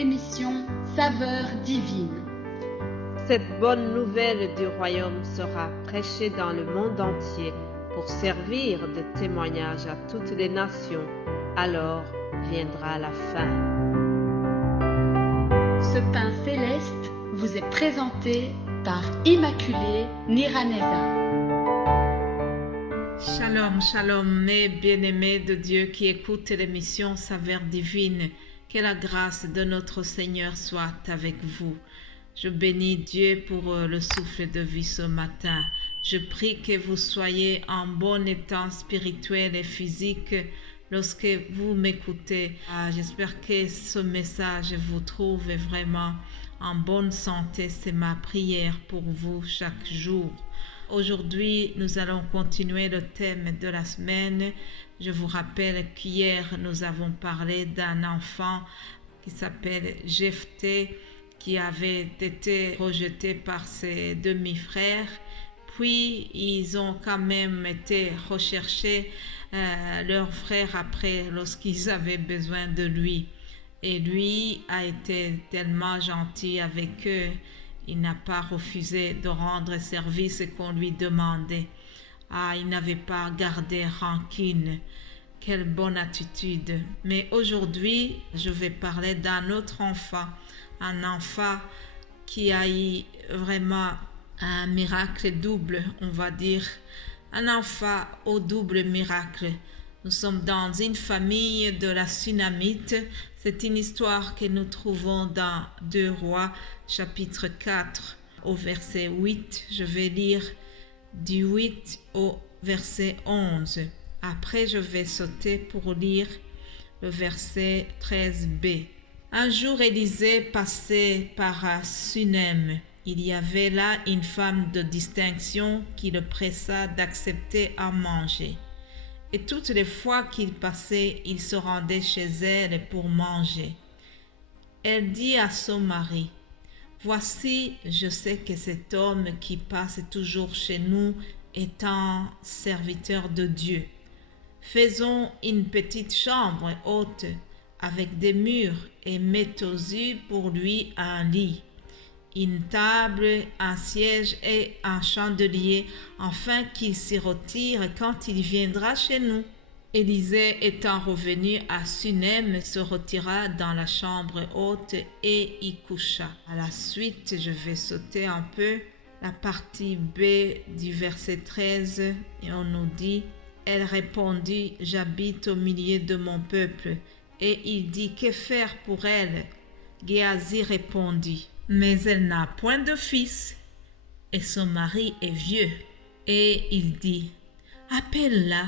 l'émission Saveurs divines. Cette bonne nouvelle du royaume sera prêchée dans le monde entier pour servir de témoignage à toutes les nations. Alors viendra la fin. Ce pain céleste vous est présenté par Immaculée Niraneza. Shalom, shalom, mes bien-aimés de Dieu qui écoutent l'émission Saveurs divines. Que la grâce de notre Seigneur soit avec vous. Je bénis Dieu pour le souffle de vie ce matin. Je prie que vous soyez en bon état spirituel et physique lorsque vous m'écoutez. J'espère que ce message vous trouve vraiment en bonne santé. C'est ma prière pour vous chaque jour. Aujourd'hui, nous allons continuer le thème de la semaine. Je vous rappelle qu'hier, nous avons parlé d'un enfant qui s'appelle Jephthé, qui avait été rejeté par ses demi-frères. Puis, ils ont quand même été rechercher leur frère après lorsqu'ils avaient besoin de lui. Et lui a été tellement gentil avec eux. Il n'a pas refusé de rendre service qu'on lui demandait. Il n'avait pas gardé rancune. Quelle bonne attitude. Mais aujourd'hui, je vais parler d'un autre enfant. Un enfant qui a eu vraiment un miracle double, on va dire. Un enfant au double miracle. Nous sommes dans une famille de la Sunamite. C'est une histoire que nous trouvons dans 2 Rois, chapitre 4, au verset 8. Je vais lire du 8 au verset 11. Après, je vais sauter pour lire le verset 13b. Un jour, Élisée passait par Sunem. Il y avait là une femme de distinction qui le pressa d'accepter à manger. Et toutes les fois qu'il passait, il se rendait chez elle pour manger. Elle dit à son mari, « Voici, je sais que cet homme qui passe toujours chez nous est un serviteur de Dieu. Faisons une petite chambre haute avec des murs et mettons-y pour lui un lit, une table, un siège et un chandelier, afin qu'il s'y retire quand il viendra chez nous. » Élisée étant revenu à Sunem, se retira dans la chambre haute et y coucha. À la suite, je vais sauter un peu la partie B du verset 13 et on nous dit « Elle répondit, j'habite au milieu de mon peuple. » Et il dit, que faire pour elle? Géasi répondit, mais elle n'a point de fils, et son mari est vieux. Et il dit, appelle-la.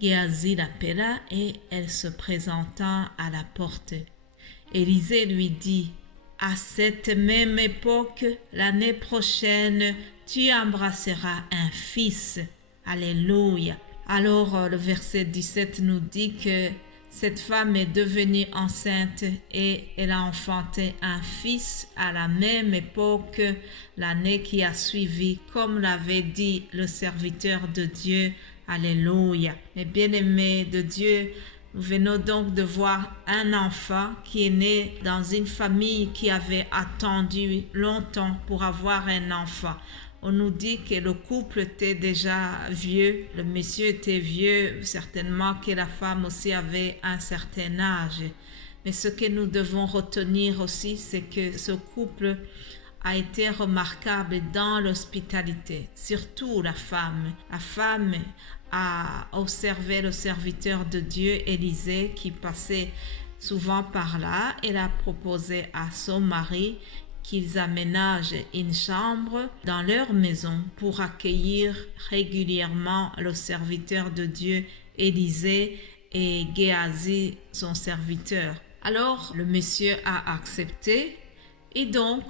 Géasi l'appela, et elle se présenta à la porte. Élisée lui dit, à cette même époque, l'année prochaine, tu embrasseras un fils. Alléluia. Alors le verset 17 nous dit que cette femme est devenue enceinte et elle a enfanté un fils à la même époque, l'année qui a suivi, comme l'avait dit le serviteur de Dieu. Alléluia. Mes bien-aimés de Dieu, nous venons donc de voir un enfant qui est né dans une famille qui avait attendu longtemps pour avoir un enfant. On nous dit que le couple était déjà vieux, le monsieur était vieux, certainement que la femme aussi avait un certain âge. Mais ce que nous devons retenir aussi, c'est que ce couple a été remarquable dans l'hospitalité, surtout la femme. La femme a observé le serviteur de Dieu, Élisée, qui passait souvent par là. Elle a proposé à son mari qu'ils aménagent une chambre dans leur maison pour accueillir régulièrement le serviteur de Dieu, Élisée, et Géasi, son serviteur. Alors, le monsieur a accepté et donc,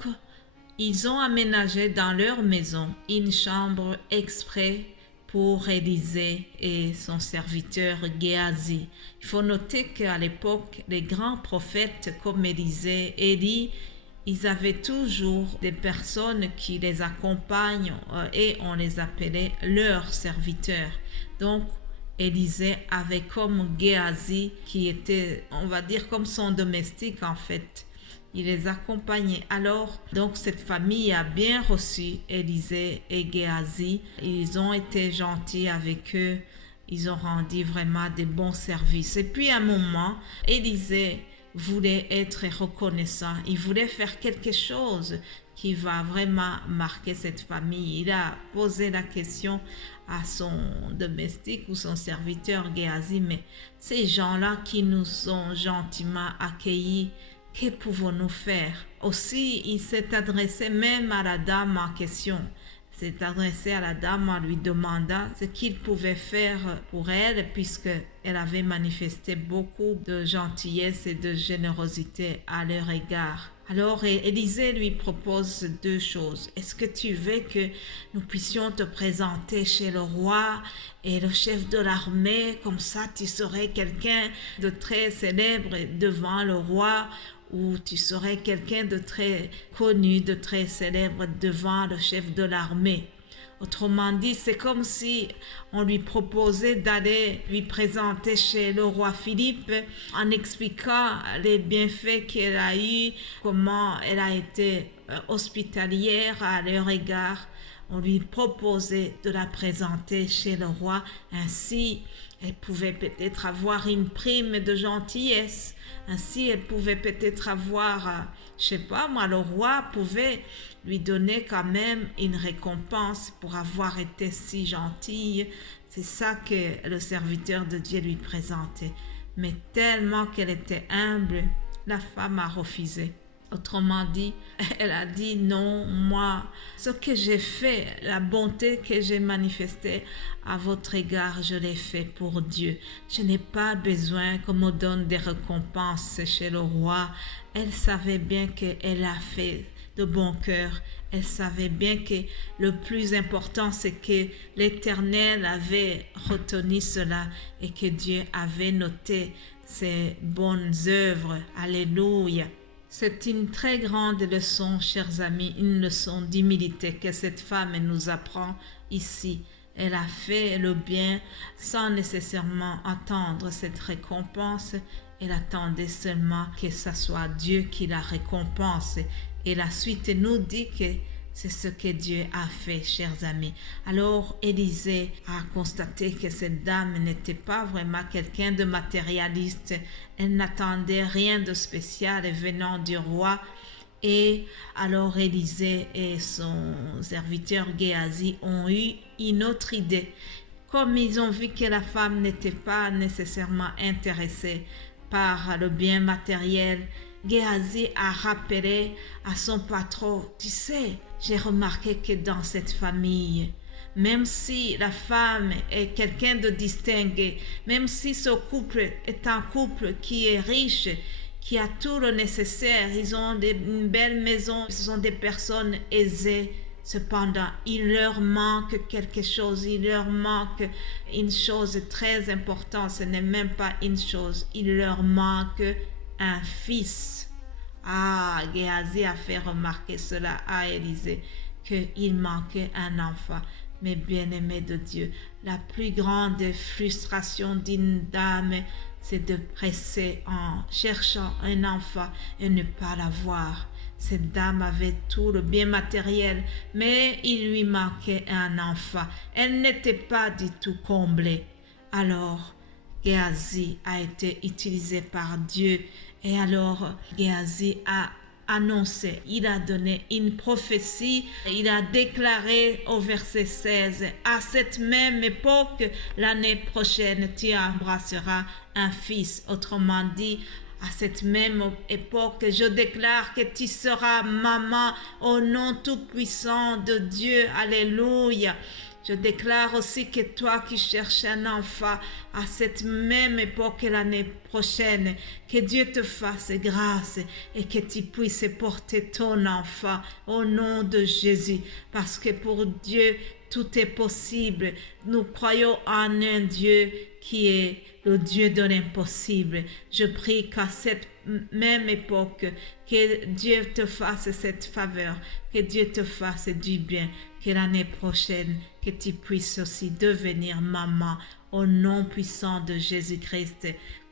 ils ont aménagé dans leur maison une chambre exprès pour Élisée et son serviteur Géasi. Il faut noter qu'à l'époque, les grands prophètes comme Élisée, Élie, ils avaient toujours des personnes qui les accompagnent et on les appelait leurs serviteurs. Donc, Élisée avait comme Géasi qui était, on va dire, comme son domestique en fait. il les accompagnait. Alors, donc cette famille a bien reçu Élisée et Géasi. Ils ont été gentils avec eux. Ils ont rendu vraiment des bons services. Et puis à un moment, Élisée voulait être reconnaissant. Il voulait faire quelque chose qui va vraiment marquer cette famille. Il a posé la question à son domestique ou son serviteur Géasi, mais ces gens-là qui nous ont gentiment accueillis, que pouvons-nous faire? Aussi, il s'est adressé même à la dame en question. S'est adressé à la dame en lui demandant ce qu'il pouvait faire pour elle, puisqu'elle avait manifesté beaucoup de gentillesse et de générosité à leur égard. Alors Élisée lui propose deux choses. Est-ce que tu veux que nous puissions te présenter chez le roi et le chef de l'armée? Comme ça, tu serais quelqu'un de très célèbre devant le roi, ou tu serais quelqu'un de très connu, de très célèbre devant le chef de l'armée. Autrement dit, c'est comme si on lui proposait d'aller lui présenter chez le roi Philippe en expliquant les bienfaits qu'elle a eus, comment elle a été hospitalière à leur égard. On lui proposait de la présenter chez le roi. Ainsi, elle pouvait peut-être avoir une prime de gentillesse. Ainsi, elle pouvait peut-être avoir, je sais pas moi, le roi pouvait lui donner quand même une récompense pour avoir été si gentille. C'est ça que le serviteur de Dieu lui présentait. Mais tellement qu'elle était humble, la femme a refusé. Autrement dit, elle a dit non, moi, ce que j'ai fait, la bonté que j'ai manifestée à votre égard, je l'ai fait pour Dieu. Je n'ai pas besoin qu'on me donne des récompenses chez le roi. Elle savait bien qu'elle a fait de bon cœur. Elle savait bien que le plus important, c'est que l'Éternel avait retenu cela et que Dieu avait noté ses bonnes œuvres. Alléluia. C'est une très grande leçon, chers amis, une leçon d'humilité que cette femme nous apprend ici. Elle a fait le bien sans nécessairement attendre cette récompense. Elle attendait seulement que ce soit Dieu qui la récompense. Et la suite nous dit que c'est ce que Dieu a fait, chers amis. Alors Élisée a constaté que cette dame n'était pas vraiment quelqu'un de matérialiste. Elle n'attendait rien de spécial venant du roi. Et alors Élisée et son serviteur Géasi ont eu une autre idée. Comme ils ont vu que la femme n'était pas nécessairement intéressée par le bien matériel, Géasi a rappelé à son patron, tu sais, j'ai remarqué que dans cette famille, même si la femme est quelqu'un de distingué, même si ce couple est un couple qui est riche, qui a tout le nécessaire, ils ont une belle maison, ce sont des personnes aisées, cependant, il leur manque quelque chose, il leur manque une chose très importante, ce n'est même pas une chose, il leur manque un fils. Ah, Géasi a fait remarquer cela à Élisée, qu'il manquait un enfant. Mais bien-aimé de Dieu, la plus grande frustration d'une dame, c'est de presser en cherchant un enfant et ne pas l'avoir. Cette dame avait tout le bien matériel, mais il lui manquait un enfant. Elle n'était pas du tout comblée. Alors, Géasi a été utilisé par Dieu. Et alors, Géasi a annoncé, il a donné une prophétie, il a déclaré au verset 16, à cette même époque, l'année prochaine, tu embrasseras un fils. Autrement dit, à cette même époque, je déclare que tu seras maman au nom tout-puissant de Dieu. Alléluia. Je déclare aussi que toi qui cherches un enfant à cette même époque l'année prochaine, que Dieu te fasse grâce et que tu puisses porter ton enfant au nom de Jésus. Parce que pour Dieu, tout est possible. Nous croyons en un Dieu qui est le Dieu de l'impossible. Je prie qu'à cette même époque, que Dieu te fasse cette faveur, que Dieu te fasse du bien, que l'année prochaine, que tu puisses aussi devenir maman au nom puissant de Jésus-Christ.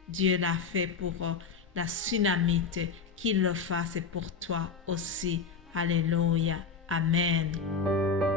Dieu l'a fait pour la Sunamite, qu'il le fasse pour toi aussi. Alléluia. Amen.